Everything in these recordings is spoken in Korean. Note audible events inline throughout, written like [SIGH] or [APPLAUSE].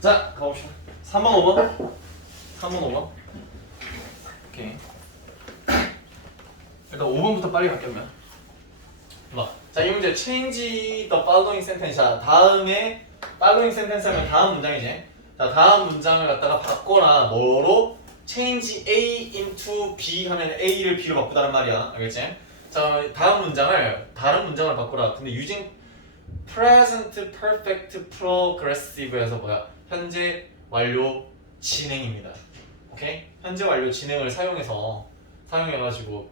자, 가봅시다. 3번, 5번. 3번, 5번. 오케이. 일단 5번부터 빨리 갈게요. 봐. 자, 이 문제 change the following sentence. 자, 다음에 following sentence 하면 다음 문장이지. 자, 다음 문장을 갖다가 바꿔라. 뭐로? change A into B 하면 A를 B로 바꾸다란 말이야. 알겠지? 자, 다음 문장을 다른 문장을 바꾸라. 근데 using present perfect progressive에서 뭐야? 현재 완료 진행입니다. 오케이? 현재 완료 진행을 사용해서 사용해가지고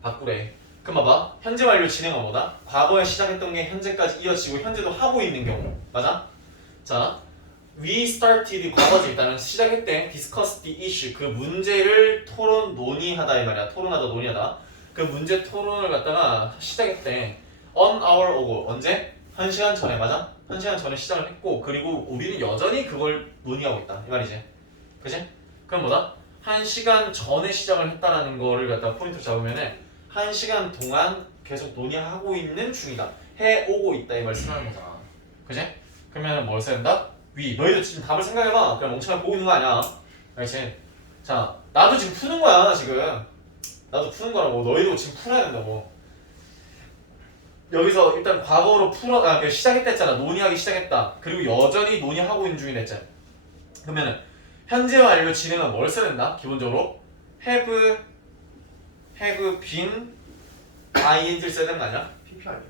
바꾸래. 그럼 봐봐. 현재 완료 진행은 뭐다? 과거에 시작했던 게 현재까지 이어지고 현재도 하고 있는 경우. 맞아? 자, we started 과거지 일단은 시작했대. discuss the issue 그 문제를 토론 논의하다 이 말이야. 토론하다 논의하다. 그 문제 토론을 갖다가 시작했대. on hour ago 언제? 한 시간 전에 맞아? 한 시간 전에 시작을 했고 그리고 우리는 여전히 그걸 논의하고 있다 이 말이지. 그지? 그럼 뭐다? 한 시간 전에 시작을 했다라는 거를 갖다 가 포인트 잡으면은 한 시간 동안 계속 논의하고 있는 중이다. 해 오고 있다 이 말씀하는 거잖아. 그지? 그러면 뭘 써야 된다? 위. 너희도 지금 답을 생각해봐. 그냥 멍청하게 보고 있는 거 아니야. 알지? 자, 나도 지금 푸는 거야 지금. 나도 푸는 거라고. 너희도 지금 풀어야 된다고. 여기서 일단 과거로 풀어 아그 시작했다 했잖아. 논의하기 시작했다. 그리고 여전히 논의하고 있는 중이다 했잖아. 그러면은 현재 완료 진행은 뭘 써야 된다? 기본적으로 have have been ing를 써야 되는 거 아니야? PP 아니야?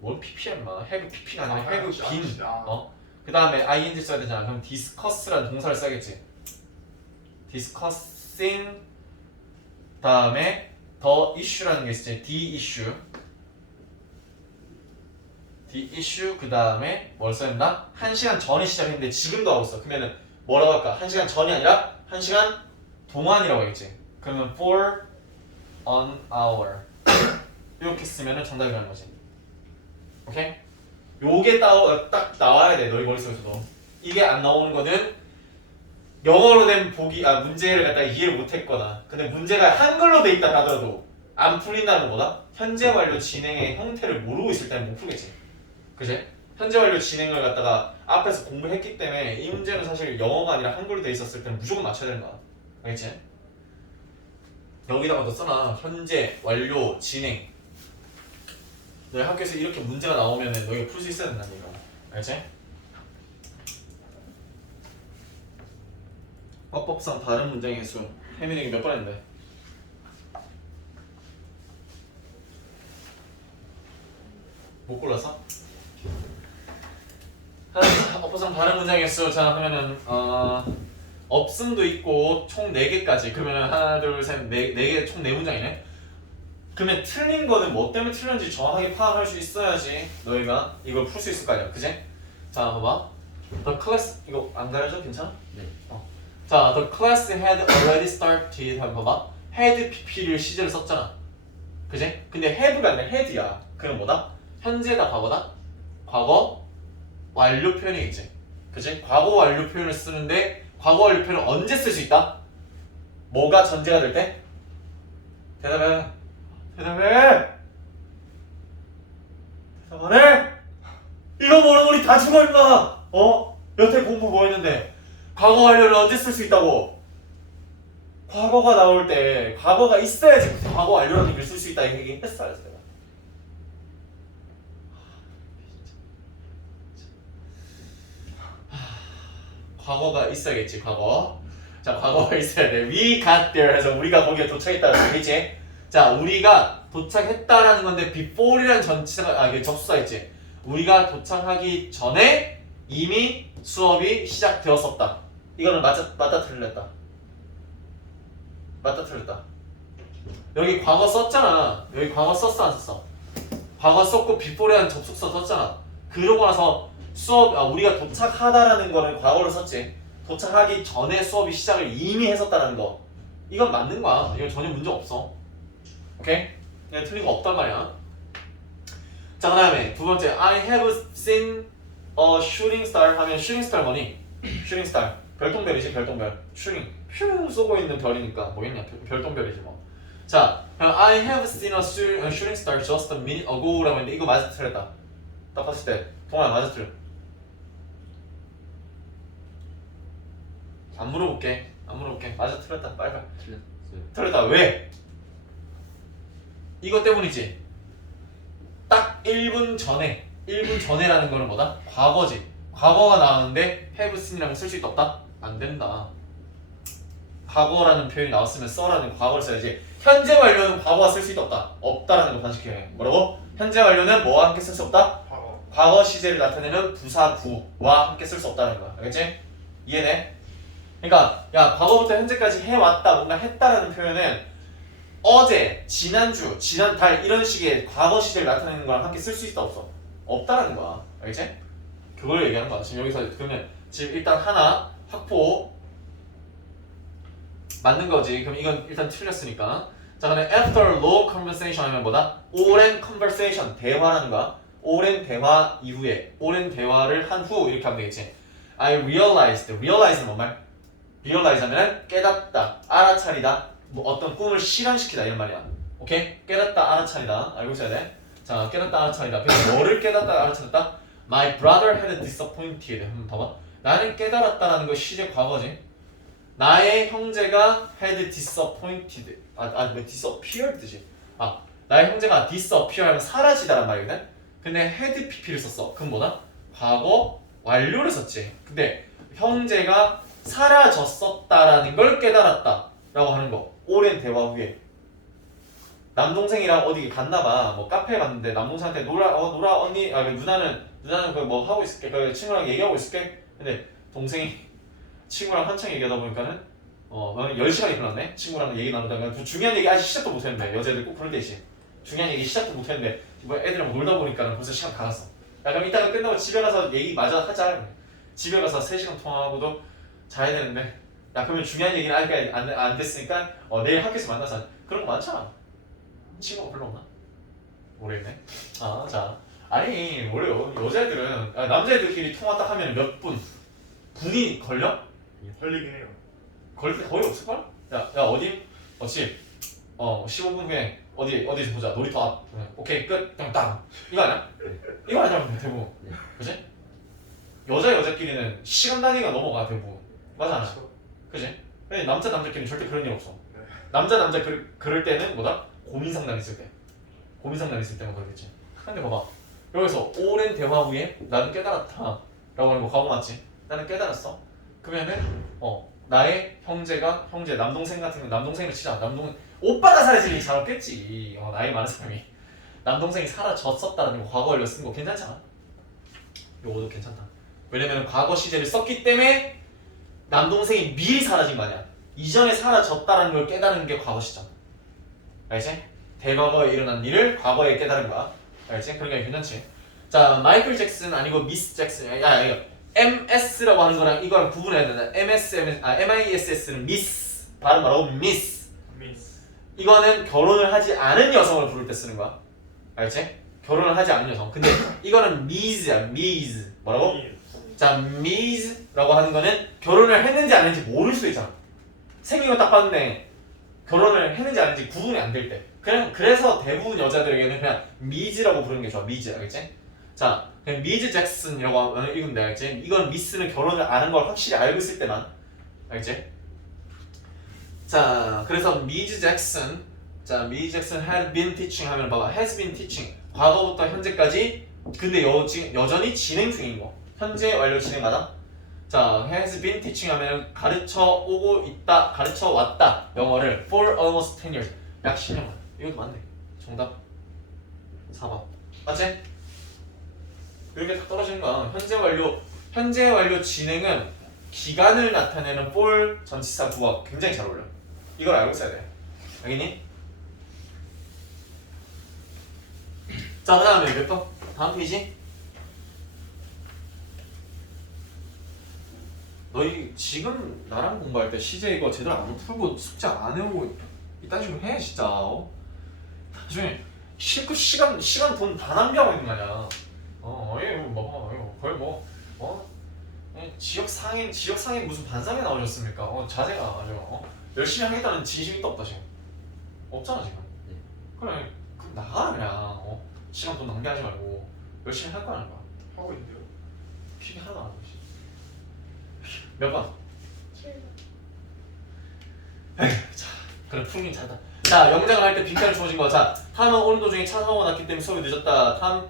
뭘 pp야 인마 have pp가 아니라 아, have been 진짜. 어? 그 다음에 ing 써야 되잖아 그럼 discuss라는 동사를 써야겠지 discussing 다음에 the issue라는 게 있지 the issue the issue 그 다음에 뭘 써야 된다? 한 시간 전에 시작했는데 지금도 하고 있어. 그러면은 뭐라고 할까? 한 시간 전이 아니라 한 시간 동안이라고 하겠지. 그러면 for an hour. [COUGHS] 이렇게 쓰면은 정답이라는 거지. 오케이? 요게 따, 딱 나와야 돼 너희 머릿속에서도. 이게 안 나오는 거는 영어로 된 보기 아 문제를 갖다 이해를 못했거나. 근데 문제가 한글로 돼 있다 하더라도 안 풀린다는 거다? 현재 완료 진행의 형태를 모르고 있을 때는 못 풀겠지 그지? 현재 완료 진행을 갖다가 앞에서 공부했기 때문에 이 문제는 사실 영어가 아니라 한글로 돼 있었을 때는 무조건 맞춰야 되는 거야 알겠지? 여기다가 너 써놔 현재 완료 진행 너희 학교에서 이렇게 문제가 나오면은 너희가 풀 수 있어야 된다니까 알지? 화법상 다른 문장의 수 혜민이 몇 번 했는데? 못 골랐어? 화법상 다른 문장의 수 자, 그러면은 어 없음도 있고 총 4개까지 그러면은 하나 둘셋네네개총 4문장이네 그러면 틀린 거는 뭐 때문에 틀렸는지 정확하게 파악할 수 있어야지 너희가 이걸 풀 수 있을 거 아니야 그지? 자 봐봐 The class 이거 안 가려져? 괜찮아? 네. 어. 자 The class had already started 한번 봐봐 had pp를 시제를 썼잖아 그지? 근데 have가 아니라 had야 그럼 뭐다? 현재다 과거다? 과거 완료 표현이겠지 그지? 과거 완료 표현을 쓰는데 과거 완료 표현을 언제 쓸 수 있다? 뭐가 전제가 될 때? 대답해 대답해! 대답 안 해? 이거 모르고 우리 다 죽어 임마! 어? 여태 공부 뭐 했는데 과거 완료를 언제 쓸 수 있다고? 과거가 나올 때 과거가 있어야지 과거 완료라는 얘기를 쓸수 있다 이 얘기 했어야지 내가 과거가 있어야겠지 과거. 자 과거가 [LAUGHS] 있어야 돼. We got there. 해서 우리가 거기에 도착했다는 얘기지 자 우리가 도착했다라는 건데 before이라는 전치사가 아 이게 접수사 있지. 우리가 도착하기 전에 이미 수업이 시작되었었다. 이거는 맞다 맞다 틀렸다. 맞다 틀렸다. 여기 과거 썼잖아. 여기 과거 썼어 안 썼어? 과거 썼고 before이라는 접속사 썼잖아. 그러고 나서 수업 아 우리가 도착하다라는 거는 과거를 썼지 도착하기 전에 수업이 시작을 이미 했었다는 거 이건 맞는 거야 이건 전혀 문제 없어 오케이? 그냥 틀린 거 없단 말이야. 자, 그 다음에 두 번째, I have seen a shooting star 하면 shooting star 뭐니? shooting star. 별똥별이지, 별똥별. shooting. 퓨 쏘고 있는 별이니까 뭐겠냐? 별- 별똥별이지 뭐. 자, I have seen a shooting, star just a minute ago라고 했는데 이거 맞아 틀렸다. 딱 봤을 때 동아 맞아 틀려. 안 물어볼게. 안 물어볼게. 맞아 틀렸다. 빨리 가. 틀렸어요. 틀렸다. 왜? 이것 때문이지. 딱 1분 전에 1분 전에라는 거는 뭐다? 과거지. 과거가 나왔는데 have seen이라고 쓸 수 있다 없다? 안 된다. 과거라는 표현이 나왔으면 써라는 과거를 써야지. 현재 완료는 과거가 쓸 수 있다 없다? 없다라는 거 반식해. 뭐라고? 현재 완료는 뭐와 함께 쓸 수 없다? 과거 과거 시제를 나타내는 부사 구와 함께 쓸 수 없다는 거야. 알겠지? 이해돼? 그러니까 야 과거부터 현재까지 해왔다 뭔가 했다라는 표현은 어제, 지난주, 지난달 이런 식의 과거 시제를 나타내는 거랑 함께 쓸 수 있다 없어? 없다라는 거야. 알겠지? 그걸 얘기하는 거야. 지금 여기서 그러면 지금 일단 하나 확보 맞는 거지. 그럼 이건 일단 틀렸으니까. 자, 그다음에 after long conversation 하면 뭐다? 오랜 conversation 대화라는 거야. 오랜 대화 이후에 오랜 대화를 한 후 이렇게 하면 되겠지. I realized. realize는 뭔 말? Realize 하면은 깨닫다, 알아차리다, 뭐 어떤 꿈을 실현시키다 이런 말이야. 오케이? 깨닫다, 알아차리다. 알고 있어야 돼. 자, 깨닫다, 알아차리다. 그래서 뭐를 깨닫다, 알아차렸다? My brother had disappointed. 한번 봐봐. 나는 깨달았다라는 거 시제 과거지. 나의 형제가 had disappointed. 아, 아, 뭐 disappeared지. 아, 나의 형제가 disappear 하면 사라지다란 말이거든. 근데 had pp를 썼어. 그럼 뭐다? 과거 완료를 썼지. 근데 형제가 사라졌었다라는 걸 깨달았다라고 하는 거. 오랜 대화 후에 남동생이랑 어디 갔나봐. 뭐 카페 갔는데 남동생한테 놀아, 어 놀아 언니, 아그 누나는 누나는 그뭐 하고 있을게. 그 친구랑 얘기하고 있을게. 근데 동생이 [LAUGHS] 친구랑 한창 얘기하다 보니까는 어 나는 10시간이 흘렀네. 친구랑 얘기 나누다가 그 중요한 얘기 아직 시작도 못했는데 여자애들 꼭 그럴 때 있지. 중요한 얘기 시작도 못했는데 뭐 애들이랑 놀다 보니까는 벌써 시간 다 갔어. 야 그럼 이따가 끝나고 집에 가서 얘기 마저 하자. 집에 가서 3시간 통화하고도 자야 되는데 야 그러면 중요한 얘기는 아직 안, 안 됐으니까 어, 내일 학교에서 만나자. 그런 거 많잖아. 친구가 별로 없나? 모르겠네. 아 자. 아니 뭐래요 여자애들은 아, 남자애들끼리 통화 딱 하면 몇 분? 분이 걸려? 걸리긴 해요 걸릴 때 거의 없을걸? 야, 야 어디? 어 집. 어 15분 후에 어디 어디 보자 놀이터 앞. 네, 오케이 끝. 그냥 딱 이거 아니야? 이거 아니야 대부분. 네. 그지? 여자 여자끼리는 시간 단위가 넘어가 대부분. 맞아 않아? 그렇죠. 그지? 근데 남자 남자끼리는 절대 그런 일 없어. 네. 남자 남자 그, 그럴 때는 뭐다? 고민 상담 있을 때. 고민 상담 있을 때만 그러겠지. 근데 봐봐. 여기서 오랜 대화 후에 나는 깨달았다. 라고 하는 거 과거 맞지? 나는 깨달았어. 그러면은 어 나의 형제가 형제 남동생 같은 경우 남동생을 치자. 남동 오빠가 사라지니 잘 없겠지. 어, 나이 많은 사람이 남동생이 사라졌었다는 거 과거 완료 쓴거 괜찮잖아. 요거도 괜찮다. 왜냐면 과거 시제를 썼기 때문에 남동생이 미리 사라진 거 아니야. 이전에 사라졌다는 걸 깨달은 게 과거 시점. 알지? 대과거에 일어난 일을 과거에 깨달은 거야. 알지? 그러니까 괜찮지. 자, 마이클 잭슨 아니고 미스 잭슨. 야, 이거 MS라고 하는 거랑 이거랑 구분해야 된다. MS, MS 아, MISS는 미스. 발음 뭐라고? 미스. 미스 이거는 결혼을 하지 않은 여성을 부를 때 쓰는 거야. 알지? 결혼을 하지 않은 여성. 근데 이거는 미즈야, 미즈. 뭐라고? 자, 미즈 라고 하는 거는 결혼을 했는지 안 했는지 모를 수도 있잖아. 생긴 거딱 봤는데 결혼을 했는지 안 했는지 구분이 안 될 때. 그냥 그래서 대부분 여자들에게는 그냥 미즈라고 부르는 게 좋아. 미즈, 알겠지? 자, 그냥 미즈 잭슨이라고 하면 이건 내가 알겠지? 이건 미스는 결혼을 안한걸 확실히 알고 있을 때만, 알겠지? 자, 그래서 미즈 잭슨, 자, 미즈 잭슨 had been teaching 하면 봐봐, has been teaching. 과거부터 현재까지, 근데 여, 지금 여전히 진행 중인 거. 현재 완료 진행하다. 자, has been teaching 하면 가르쳐 오고 있다, 가르쳐 왔다. 영어를 for almost 10 years. 약 10년. 이것도 맞네. 정답. 4번. 맞지? 이렇게 딱 떨어지는 거야. 현재 완료, 현재 완료 진행은 기간을 나타내는 for 전치사 구가 굉장히 잘 어울려. 이걸 알고 있어야 돼. 알겠니? 자, 그 다음에 몇 번? 다음 페이지. 너희 지금 나랑 공부할 때 시제 이거 제대로 안 풀고 숙제 안 해오고 이딴 식으로 해 진짜 어? 나중에 실컷 시간 시간 돈 다 낭비하고 있는 거 아니야 어 이거 뭐 이거 거의 뭐 어? 예, 지역 상인 지역 상인 무슨 반상에 나오셨습니까 어 자세가 아주 어? 열심히 하겠다는 진심이 또 없다 지금 없잖아 지금 네. 그래 그 나가 그냥 어? 시간 돈 낭비하지 말고 열심히 할 거야 거야 하고 있는데요 하나도 안 몇 번? 7 그래 풀긴 잘다. 자 영장을 할 때 빈칸을 주어진 거. 자 탐은 오는 도중에 차 사고가 났기 때문에 수업이 늦었다. 탐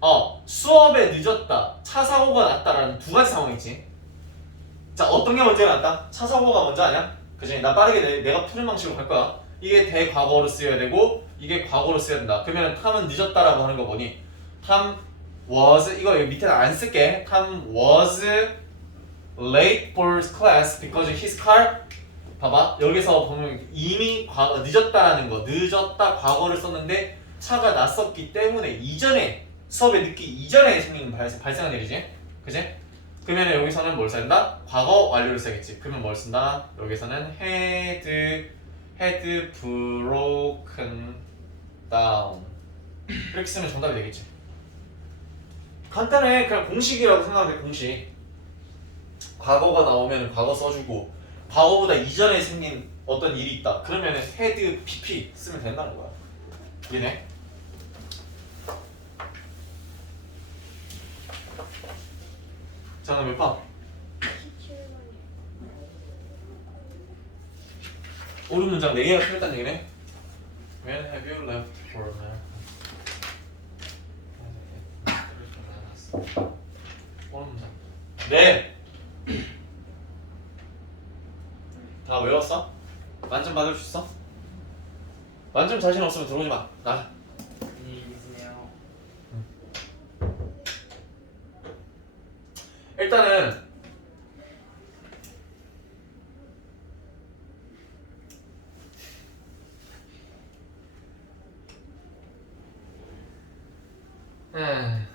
어, 수업에 늦었다. 차 사고가 났다라는 두 가지 상황이 있지. 자, 어떤 게 먼저 났다? 차 사고가 먼저 아니야? 그지? 나 빠르게 내, 내가 푸는 방식으로 갈 거야. 이게 대과거로 쓰여야 되고, 이게 과거로 쓰여야 된다. 그러면 탐은 늦었다라고 하는 거 보니, 탐 was, 이거 여기 밑에 안 쓸게. 탐 was late for class because his car 봐봐 여기서 보면 이미 과, 늦었다라는 거 늦었다 과거를 썼는데 차가 났었기 때문에 이전에 수업에 늦기 이전에 생긴 발, 발생한 일이지 그지? 그러면 여기서는 뭘 된다? 과거 완료를 써야겠지 그러면 뭘 쓴다? 여기서는 had had broken down 이렇게 쓰면 정답이 되겠지 간단해 그냥 공식이라고 생각하면 돼 공식 과거가 나오면 과거 써주고 과거보다 이전에 생긴 어떤 일이 있다 그러면 had pp 쓰면 된다는 거야 이해네? 자, 나몇 번? 17번이요. 오른 문장 4개가 틀렸다는 얘기네. When have you left for America? 오른 문장. 네. 다 외웠어? 만점 받을 수 있어? 만점 자신 없으면 들어오지 마. 나. 안녕히 계세요. 일단은 음.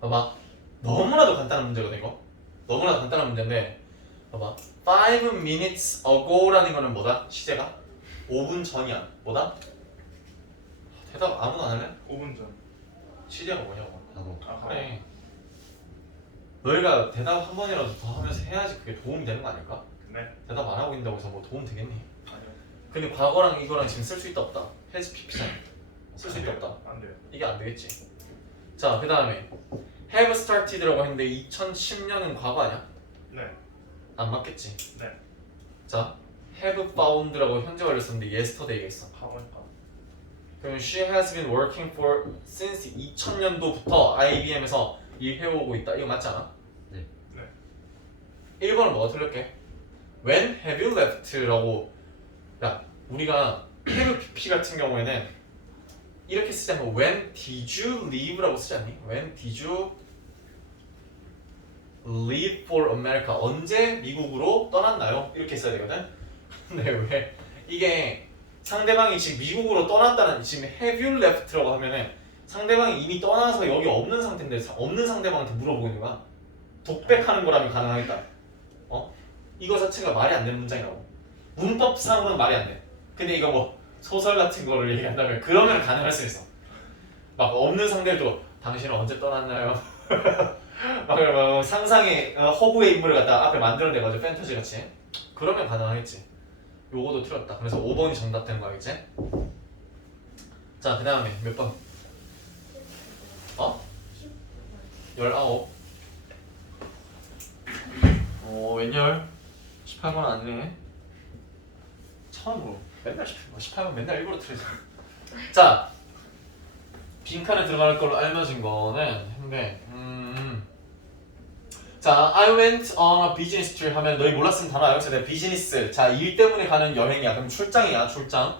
봐봐 너무나도 간단한 문제거든 이거 너무나도 간단한 문제인데 봐봐 5 minutes ago라는 거는 뭐다? 시제가 5분 전이야 뭐다? 대답 아무나 안 할래? 5분 전. 시제가 뭐냐고 하고 아, 그래. 너희가 대답 한 번이라도 더 하면서 해야지 그게 도움이 되는 거 아닐까? 네. 대답 안 하고 있다고 해서 뭐 도움 되겠니? 아니요. 근데 과거랑 이거랑 지금 쓸 수 있다 없다? 해지 PP잖아. 쓸 수 있다 없다? 안 돼요. 이게 안 되겠지. 자, 그 다음에 have started라고 했는데 2010년은 과거 아니야? 네. 안 맞겠지. 네. 자, have found라고 현재 완료 썼는데 yesterday가 있어. 과거니까. 그러면 she has been working for since 2000년도부터 IBM에서 일해오고 있다. 이거 맞지 않아? 네. 네. 1번은 뭐가 틀렸게? When have you left라고 야 우리가 have pp 같은 경우에는 이렇게 쓰지 않고 When did you leave라고 쓰지 않니? When did you leave for America? 언제 미국으로 떠났나요? 이렇게 써야 되거든. 근데 [LAUGHS] 왜 이게 상대방이 지금 미국으로 떠났다는 지금 have you left라고 하면은 상대방이 이미 떠나서 여기 없는 상태인데 사- 없는 상대방한테 물어보고 있는 거야. 독백하는 거라면 가능하겠다. 어? 이거 자체가 말이 안 되는 문장이라고. 문법상으로는 말이 안 돼. 근데 이거 뭐 소설 같은 거를 얘기한다면 그러면 가능할 수 있어. 막 없는 상대도 당신은 언제 떠났나요? [LAUGHS] 막, 막 상상의 어, 허구의 인물을 갖다 앞에 만들어내가지고 판타지 같이 그러면 가능하겠지. 요거도 틀렸다. 그래서 5번이 정답된 거겠지? 자, 그 다음에 몇 번? 어? 19. 어, 웬열? 18번 아니네. 처음으로. 맨날 18번. 18번 맨날 일부러 틀리잖 자, 빈칸에 들어갈 걸로 알려진 거는 근데 음. 자, I went on a business trip 하면 너희 몰랐으면 단어 알겠어. 내가 비즈니스. 자, 일 때문에 가는 여행이야. 그럼 출장이야, 출장.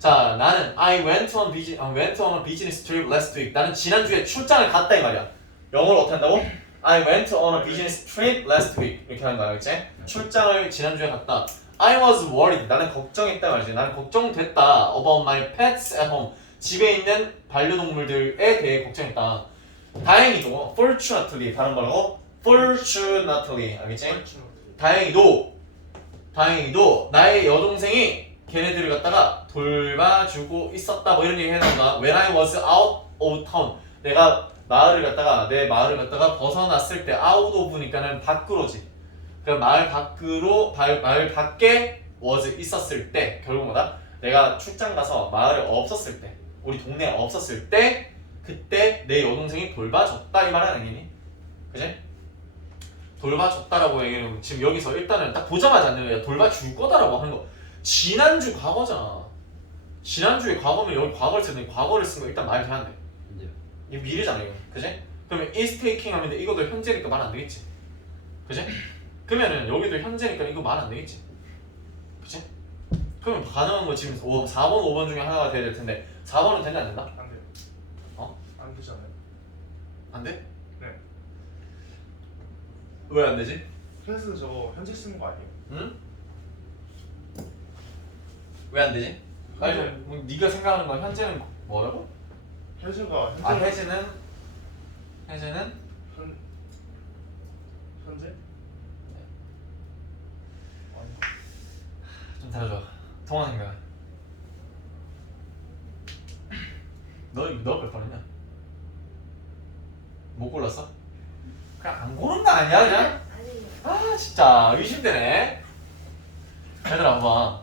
자, 나는 I went on business, went on a business trip last week. 나는 지난주에 출장을 갔다 이 말이야. 영어를 어떻게 한다고? I went on a business trip last week. 이렇게 하는 거야, 그렇지? 출장을 지난주에 갔다. I was worried. 나는 걱정했다 말이지. 나는 걱정됐다. About my pets at home. 집에 있는 반려동물들에 대해 걱정했다. 다행히도 fortunately 다른 거라고 fortunately 알겠지? 다행히도 다행히도 나의 여동생이 걔네들을 갖다가 돌봐주고 있었다 뭐 이런 얘기 해놓은다 When I was out of town 내가 마을을 갖다가 내 마을을 갖다가 벗어났을 때 out of니까는 밖으로지 그 마을 밖으로 발- 마을 밖에 was 있었을 때 결국 뭐다? 내가 출장 가서 마을에 없었을 때 우리 동네에 없었을 때 그때 내 여동생이 돌봐줬다 이 말은 아니니? 그지? 돌봐줬다라고 얘기하면 지금 여기서 일단은 딱 보자마자 야 돌봐줄 거다라고 하는 거 지난주 과거잖아 지난주에 과거면 여기 과거를 쓰는데 과거를 쓴 거 일단 말이 돼야 돼 근데요. 이게 미래잖아 이거 그지? 그러면 is taking 하면 이것도 현재니까 말 안 되겠지 그지? 그러면은 여기도 현재니까 이거 말 안 되겠지 그지? 그러면 가능한 거 지금 5, 4번 5번 중에 하나가 돼야 될 텐데 4번은 되냐 안 된다? 안 돼요. 어? 안 되잖아요. 안 돼? 네. 왜안 되지? 그래서 저거 현재 쓰는 거 아니에요? 응? 왜 안 되지? 아니 현재. 뭐, 네가 생각하는 건 현재는 뭐라고? 현재가 현재 아 해지는 해지는 현 현재? 아니 좀 달라줘 통화 생각 너너몇 번했냐? 못 골랐어? 그냥 안 고른 거 아니야 그냥? 아 진짜. 의심되네. 얘들아 봐봐.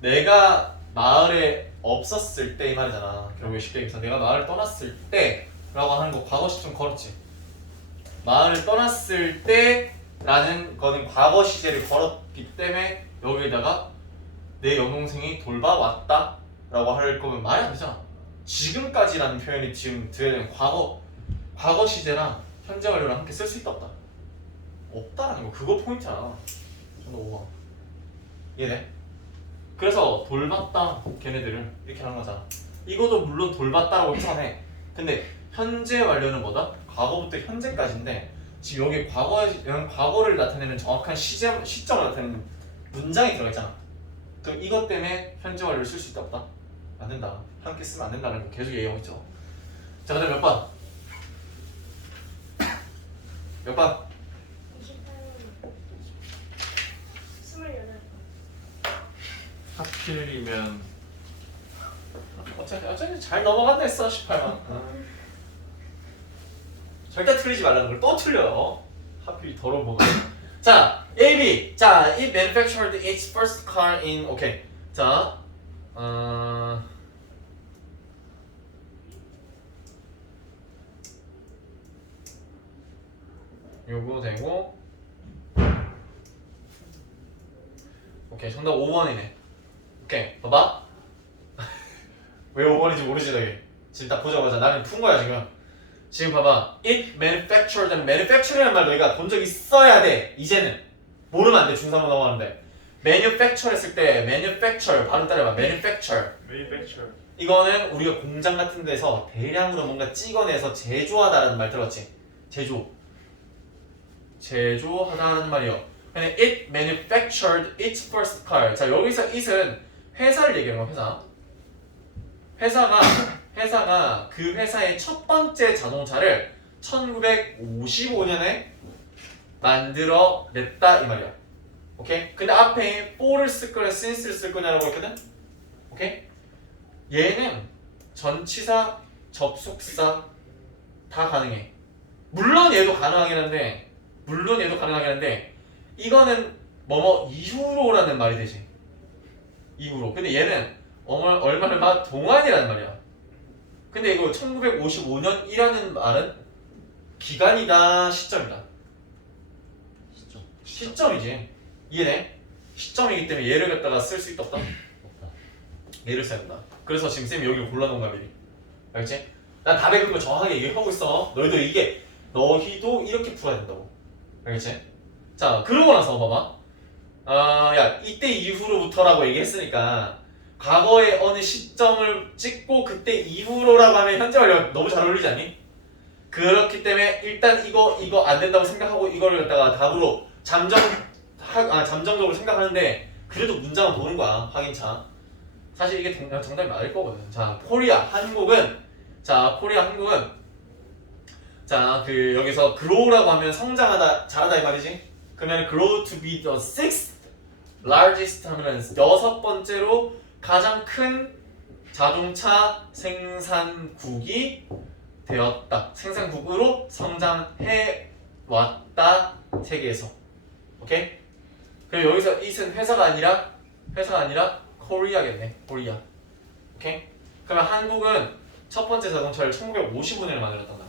내가 마을에 없었을 때 이 말이잖아. 결국에 쉽게 얘기해서 내가 마을을 떠났을 때 라고 하는 거 과거 시점 걸었지. 마을을 떠났을 때 라는 거는 과거 시제를 걸었기 때문에 여기에다가 내 여동생이 돌봐왔다 라고 할 거면 말이 안 되잖아. 지금까지라는 표현이 지금 들어야 되는 과거 과거 시제랑 현재 완료랑 함께 쓸 수 있다 없다? 없다라는 거 그거 포인트야. 저는 오버 이해돼? 그래서 돌봤다 걔네들을 이렇게 하는 거잖아. 이것도 물론 돌봤다라고 해석해. 근데 현재 완료는 뭐다? 과거부터 현재까지인데 지금 여기 과거 과거를 나타내는 정확한 시점 시점을 나타내는 문장이 들어가 있잖아. 그럼 이것 때문에 현재 완료를 쓸 수 있다 없다? 안 된다. 함께 쓰면 안 된다는 거 계속 얘기하고 있죠. 자 그다음 몇 번? 몇 번? 28분. 28분. 하필이면 어차피 어차피 잘 넘어간다 했어 18만 절대 틀리지 말라는 걸 또 틀려요 하필 더러운 뭐가 [LAUGHS] 자 A, B 자 it manufactured its first car in 오케이 자 어... 요거 되고. 오케이 정답 5번이네. 오케이 봐봐. [LAUGHS] 왜 5번인지 모르지 너희 지금 딱 보자마자 나는 푼 거야 지금. 지금 봐봐. It manufactured manufacture라는 말 너희가 본 적 있어야 돼. 이제는. 모르면 안돼 중3으로 넘어가는데. Manufacture 했을 때 manufacture 발음 따라해봐. Manufacture. Manufacture. 이거는 우리가 공장 같은 데서 대량으로 뭔가 찍어내서 제조하다라는 말 들었지? 제조 제조하다라는 말이요 it manufactured its first car 자 여기서 it은 회사를 얘기하는 거 회사 회사가 [COUGHS] 회사가 그 회사의 첫 번째 자동차를 1955년에 만들어 냈다 이 말이야. 오케이? 근데 앞에 for를 쓸 거냐 since를 쓸 거냐라고 했거든. 오케이? 얘는 전치사, 접속사 다 가능해. 물론 얘도 가능하긴 한데 물론 얘도 가능하긴 한데 이거는 뭐뭐 이후로라는 말이 되지. 이후로. 근데 얘는 얼마 얼마 얼마 동안이라는 말이야. 근데 이거 1955년이라는 말은 기간이다 시점이다. 시점 시점이지. 이해돼? 시점이기 때문에 얘를 갖다가 쓸 수 있다 없다? 없다. 얘를 써야 된다. 그래서 지금 쌤이 여기를 골라놓은 거야 미리. 알겠지? 난 답의 그거 정확하게 얘기하고 있어. 너희도 이게 너희도 이렇게 풀어야 된다고. 알겠지? 자 그러고 나서 봐봐. 아, 야 이때 이후로부터라고 얘기했으니까 과거의 어느 시점을 찍고 그때 이후로라고 하면 현재 완료 너무 잘 어울리지 않니? 그렇기 때문에 일단 이거 이거 안 된다고 생각하고 이거를 갖다가 답으로 잠정 하, 아 잠정적으로 생각하는데 그래도 문장은 보는 거야 확인차. 사실 이게 정- 정답이 맞을 거거든. 자 코리아 한국은 자 코리아 한국은 자 그 여기서 grow라고 하면 성장하다 잘하다 이 말이지. 그러면 grow to be the sixth largest 하면은 여섯 번째로 가장 큰 자동차 생산국이 되었다. 생산국으로 성장해 왔다 세계에서. 오케이? 그리고 여기서 it은 회사가 아니라 회사가 아니라 코리아겠네. 코리아. 오케이? 그러면 한국은 첫 번째 자동차를 1955년에 만들었단다.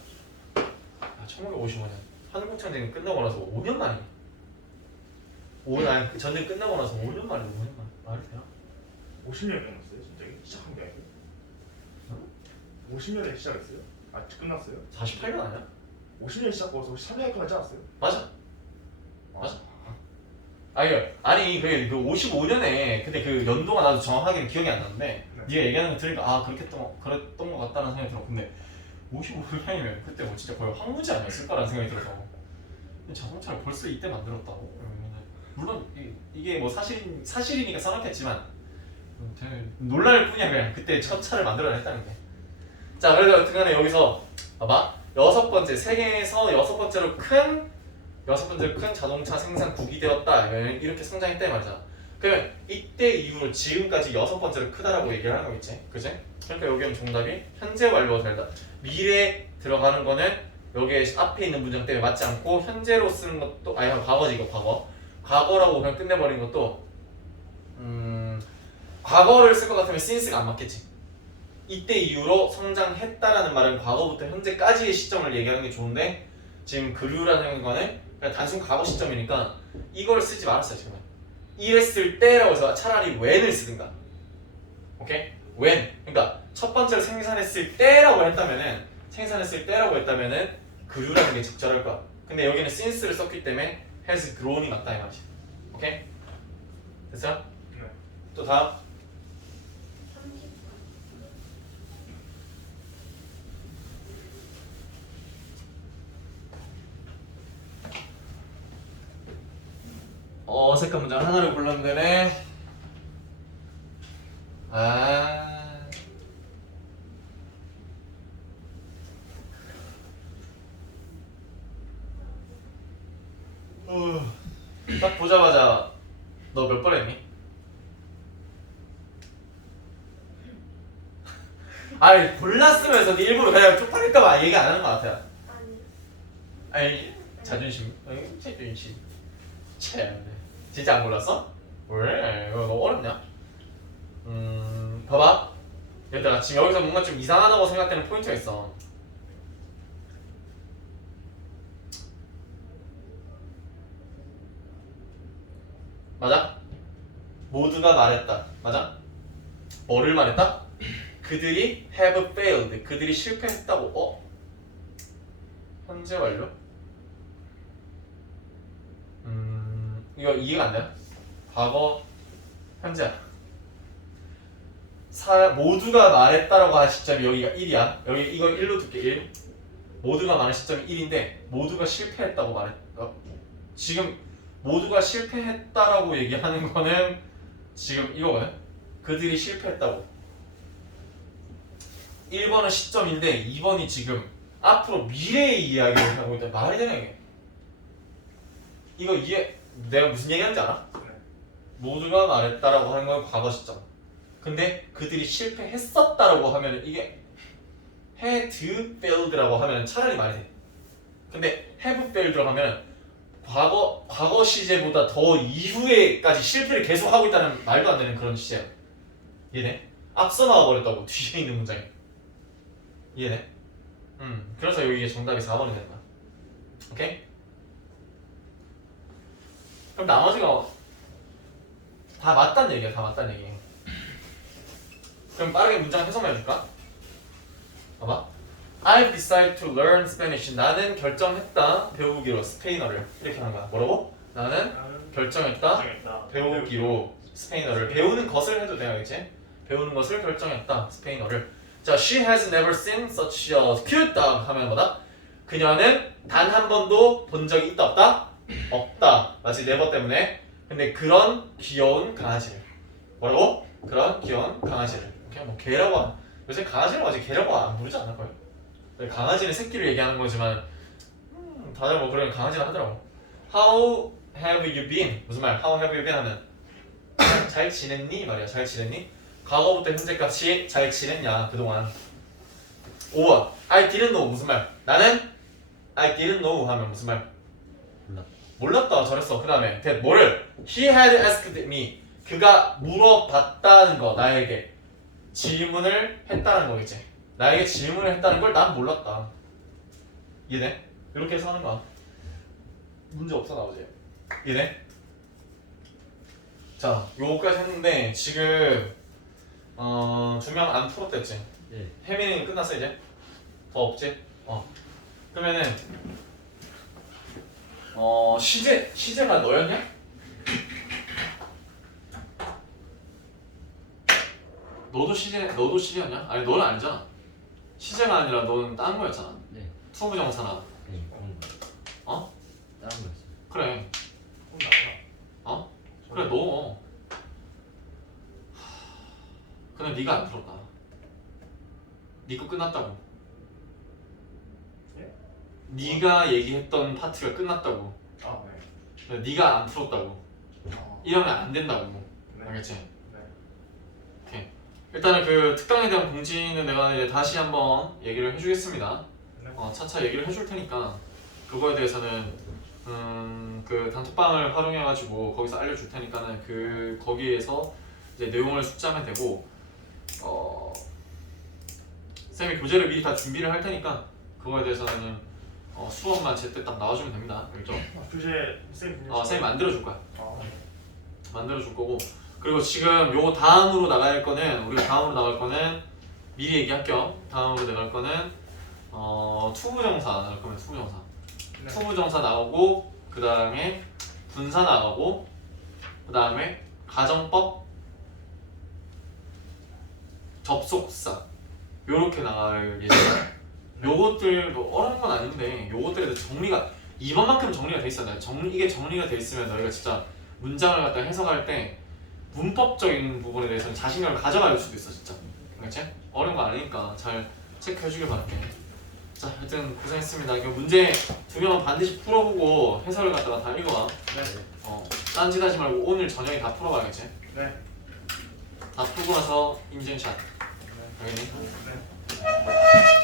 아, 1955년. 한국전쟁 끝나고 나서 5년 만에 5년 아니 그 전쟁 끝나고 나서 5년 만에 5년 만에 말이 돼요? 50년 넘었어요 진짜 시작한 게 아니고 50년에 시작했어요? 아 끝났어요? 48년 아니야? 50년 시작하고서 3년 하지 않았어요? 맞아 맞아 아니 아니 그게 그 55년에 근데 그 연도가 나도 정확하게 기억이 안 나는데 네. 네가 얘기하는 거 들으니까 아 그렇게 또 그랬던 것 같다는 생각이 들어 근데 55년이면 그때 뭐 진짜 거의 황무지 아니었을까라는 생각이 들어서 자동차를 벌써 이때 만들었다고? 물론 이, 이게 뭐 사실 사실이니까 써놨겠지만 음, 놀랄 뿐이야 그냥 그때 첫 차를 만들어냈다는 게. 자 그래서 여튼간에 여기서 봐봐 여섯 번째 세계에서 여섯 번째로 큰 여섯 번째로 큰 자동차 생산국이 되었다 이렇게 성장했다 이 말이잖아. 그러면 이때 이후로 지금까지 여섯 번째로 크다라고 얘기를 하는 거겠지, 그지? 그러니까 여기는 정답이 현재 완료가 된다. 미래에 들어가는 거는 여기에 앞에 있는 문장 때문에 맞지 않고 현재로 쓰는 것도 아니 과거지 이거 과거. 과거라고 그냥 끝내버린 것도 음 과거를 쓸 것 같으면 since가 안 맞겠지. 이때 이후로 성장했다라는 말은 과거부터 현재까지의 시점을 얘기하는 게 좋은데 지금 그류라는 거는 그냥 단순 과거 시점이니까 이걸 쓰지 말았어요 지금. 이랬을 때라고 해서 차라리 when을 쓰든가. 오케이? When. 그러니까 첫 번째로 생산했을 때라고 했다면은 생산했을 때라고 했다면은 그류라는 게 적절할 거야. 근데 여기는 since를 썼기 때문에 has grown이 맞다 이 말이지. 오케이? 됐어? 네. 또 다음. 30번. 어색한 문장 하나를 되네. 아. 어, 딱 보자마자 너 몇 번 했니? [LAUGHS] 아니 골랐으면서 네 일부러 그냥 쪽팔릴까봐 얘기 안 하는 것 같아. 아니. 아니 자존심, 아니, 자존심. 참, 진짜 안 골랐어? 왜? 너무 어렵냐? 음, 봐봐. 얘들아, 지금 여기서 뭔가 좀 이상하다고 생각되는 포인트가 있어. 맞아? 모두가 말했다. 맞아? 뭐를 말했다? 그들이 have failed. 그들이 실패했다고. 어? 현재 완료? 음, 이거 이해가 안 돼요? 과거, 현재. 사, 모두가 말했다라고 하는 시점이 여기가 1이야. 여기 이거 1로 둘게 1. 모두가 말한 시점이 1인데 모두가 실패했다고 말했. 어? 지금 모두가 실패했다라고 얘기하는 거는 지금 이거거든. 그들이 실패했다고. 1번은 시점인데 2번이 지금 앞으로 미래의 이야기를 하고 있다. 말이 되냐 이게? 이거 이해 내가 무슨 얘기하는지 알아? 네. 모두가 말했다라고 하는 건 과거 시점. 근데 그들이 실패했었다라고 하면 이게 had failed라고 하면 차라리 말이 돼. 근데 have failed라고 하면 과거 과거 시제보다 더 이후에까지 실패를 계속 하고 있다는 말도 안 되는 그런 시제야. 이해돼? 앞서 나와 버렸다고 뒤에 있는 문장이. 이해돼? 음. 그래서 여기 정답이 4번이 된다. 오케이? 그럼 나머지가 다 맞다는 얘기야, 다 맞다는 얘기. 그럼 빠르게 문장 해석만 해줄까? 봐봐. I've decided to learn Spanish. 나는 결정했다 배우기로 스페인어를 이렇게 하는 거야. 뭐라고? 나는 결정했다. 배우기로 스페인어를 배우는 것을 해도 돼야겠지? 배우는 것을 결정했다 스페인어를. 자, she has never seen such a cute dog 하면 뭐다? 그녀는 단 한 번도 본 적이 있다 없다? 없다. 마치 네버 때문에. 근데 그런 귀여운 강아지를. 뭐라고? 그런 귀여운 강아지를. 그냥 뭐 개라고 하 요새 강아지를 아직 개라고 안 부르지 않을 거예요. 강아지는 새끼를 얘기하는 거지만 음, 다들 뭐 그런 강아지를 하더라고. How have you been? 무슨 말? How have you been 하면 [COUGHS] 잘 지냈니? 말이야. 잘 지냈니? 과거부터 현재까지 잘 지냈냐 그동안 5번 I didn't know 무슨 말? 나는 I didn't know 하면 무슨 말? 몰랐다. 몰랐다 저랬어 그 다음에 뭐를? He had asked me 그가 물어봤다는 거 나에게 질문을 했다는 거겠지 나에게 질문을 했다는 걸 난 몰랐다 이해돼? 이렇게 해서 하는 거야 문제 없어 나오지? 이래? 자 요거까지 했는데 지금 어, 두명 안 풀었댔지? 네. 혜민이는 끝났어 이제? 더 없지? 어 그러면은 어 시제 시제가 너였냐? 너도 시제 너도 시제였냐? 아니 너는 아니잖아 시제가 아니라 너는 다른 거였잖아 네. 투부정사나 네. 그런 거. 어? 다른 거였어요. 그래 혼나구나. 어? 그래 너 근데 네가 안 풀었다 네거 끝났다고 예? 네가 얘기했던 파트가 끝났다고 아 네. 근데 네가 안 풀었다고 아, 이러면 안 된다고 네. 알겠지? 네. 일단은 그 특강에 대한 공지는 내가 이제 다시 한번 얘기를 해주겠습니다 네. 어, 차차 얘기를 해줄 테니까 그거에 대해서는 음, 그 단톡방을 활용해가지고 거기서 알려줄 테니까는 그 거기에서 이제 내용을 숙지하면 되고 어, 쌤이 교재를 미리 다 준비를 할 테니까 그거에 대해서는 어, 수업만 제때 딱 나와주면 됩니다. 알죠? 아, 교재 쌤. 어, 쌤이 만들어줄 거야. 아, 만들어줄 거고 그리고 지금 요 다음으로 나갈 거는 우리가 다음으로 나갈 거는 미리 얘기할게요. 다음으로 나갈 거는 어, 투부정사 나갈 거면 투부정사. 네. 투부정사 나오고 그 다음에 분사 나가고 그 다음에 가정법 접속사 요렇게 나갈 예정이야 요것들도 어려운 건 아닌데 요것들에 대해서 정리가 이번만큼 정리가 돼 있어야 돼 정리, 이게 정리가 돼 있으면 너희가 진짜 문장을 갖다 해석할 때 문법적인 부분에 대해서는 자신감을 가져갈 수도 있어 진짜 그렇지? 어려운 거 아니니까 잘 체크해 주길 바랄게 자 하여튼 고생했습니다 이거 문제 두 명은 반드시 풀어보고 해설을 갖다가 다 읽어와 네. 어, 딴짓 하지 말고 오늘 저녁에 다 풀어봐야겠지? 네. 다 풀고 나서 인증샷 네. 알겠니? 네.